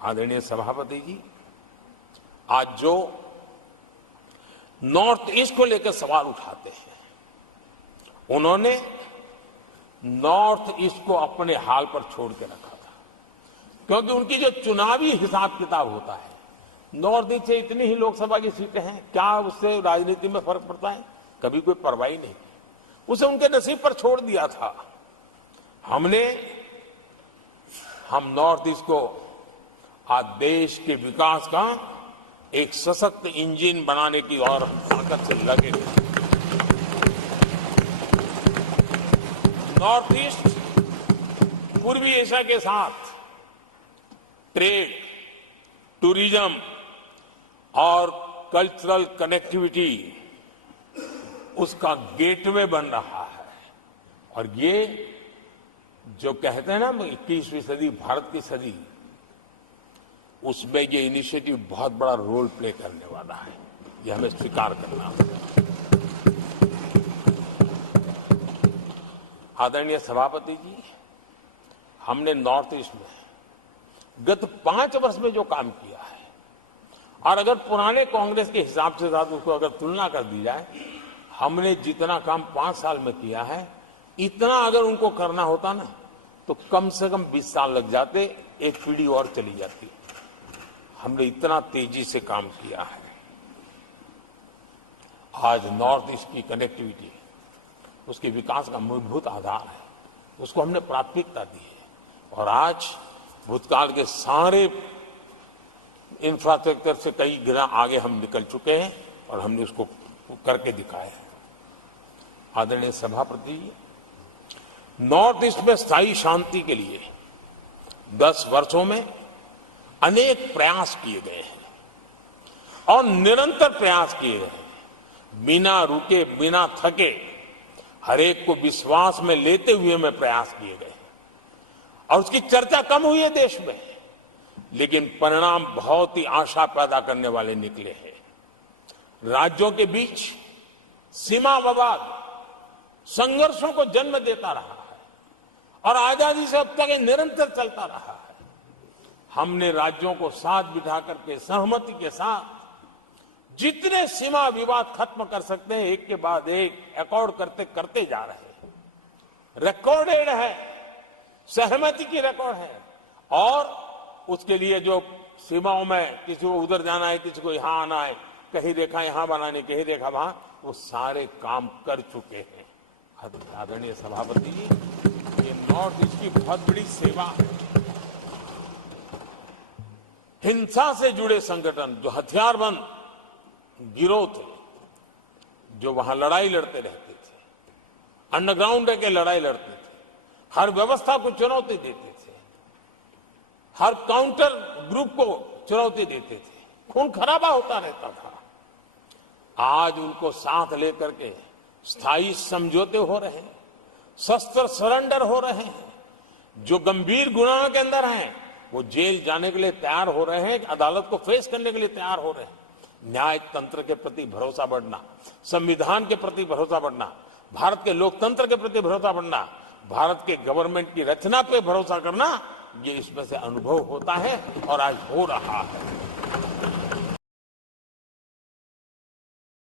आदरणीय सभापति जी, आज जो नॉर्थ ईस्ट को लेकर सवाल उठाते हैं, उन्होंने नॉर्थ ईस्ट को अपने हाल पर छोड़ के रखा था, क्योंकि उनकी जो चुनावी हिसाब किताब होता है, नॉर्थ ईस्ट से इतनी ही लोकसभा की सीटें हैं, क्या उससे राजनीति में फर्क पड़ता है? कभी कोई परवाह नहीं, उसे उनके नसीब पर छोड़ दिया था। हम नॉर्थ ईस्ट को आज देश के विकास का एक सशक्त इंजन बनाने की ओर ताकत से लगे हुए। नॉर्थ ईस्ट पूर्वी एशिया के साथ ट्रेड, टूरिज्म और कल्चरल कनेक्टिविटी उसका गेटवे बन रहा है। और ये जो कहते हैं ना 21वीं सदी भारत की सदी, उसमें ये इनिशिएटिव बहुत बड़ा रोल प्ले करने वाला है, ये हमें स्वीकार करना होगा। आदरणीय सभापति जी, हमने नॉर्थ ईस्ट में गत 5 वर्ष में जो काम किया है, और अगर पुराने कांग्रेस के हिसाब से साथ उसको अगर तुलना कर दी जाए, हमने जितना काम 5 साल में किया है, इतना अगर उनको करना होता ना, तो कम से कम 20 साल लग जाते, एक पीढ़ी और चली जाती। हमने इतना तेजी से काम किया है। आज नॉर्थ ईस्ट की कनेक्टिविटी उसके विकास का मूलभूत आधार है, उसको हमने प्राथमिकता दी है। और आज भूतकाल के सारे इंफ्रास्ट्रक्चर से कई गुना आगे हम निकल चुके हैं और हमने उसको करके दिखाया है। आदरणीय सभापति जी, नॉर्थ ईस्ट में स्थायी शांति के लिए 10 वर्षों में अनेक प्रयास किए गए हैं और निरंतर प्रयास किए गए हैं। बिना रुके, बिना थके, हर एक को विश्वास में लेते हुए में प्रयास किए गए हैं। और उसकी चर्चा कम हुई है देश में, लेकिन परिणाम बहुत ही आशा पैदा करने वाले निकले हैं। राज्यों के बीच सीमा विवाद संघर्षों को जन्म देता रहा है और आजादी से अब तक ये निरंतर चलता रहा है। हमने राज्यों को साथ बिठा करके सहमति के साथ जितने सीमा विवाद खत्म कर सकते हैं, एक के बाद एक अकॉर्ड करते करते जा रहे हैं। रिकॉर्डेड है, सहमति की रिकॉर्ड है। और उसके लिए जो सीमाओं में किसी को उधर जाना है, किसी को यहां आना है, कहीं रेखा यहां बनानी, कहीं रेखा वहां, वो सारे काम कर चुके हैं। आदरणीय सभापति जी, ये नॉर्थ ईस्ट की बहुत बड़ी सेवा है। हिंसा से जुड़े संगठन, जो हथियारबंद गिरोह थे, जो वहां लड़ाई लड़ते रहते थे, अंडरग्राउंड के लड़ाई लड़ते थे, हर व्यवस्था को चुनौती देते थे, हर काउंटर ग्रुप को चुनौती देते थे, खून खराबा होता रहता था। आज उनको साथ लेकर के स्थायी समझौते हो रहे हैं, शस्त्र सरेंडर हो रहे हैं। जो गंभीर गुनाहों के अंदर हैं, वो जेल जाने के लिए तैयार हो रहे हैं, अदालत को फेस करने के लिए तैयार हो रहे हैं। न्याय तंत्र के प्रति भरोसा बढ़ना, संविधान के प्रति भरोसा बढ़ना, भारत के लोकतंत्र के प्रति भरोसा बढ़ना, भारत के गवर्नमेंट की रचना पे भरोसा करना, ये इसमें से अनुभव होता है और आज हो रहा है।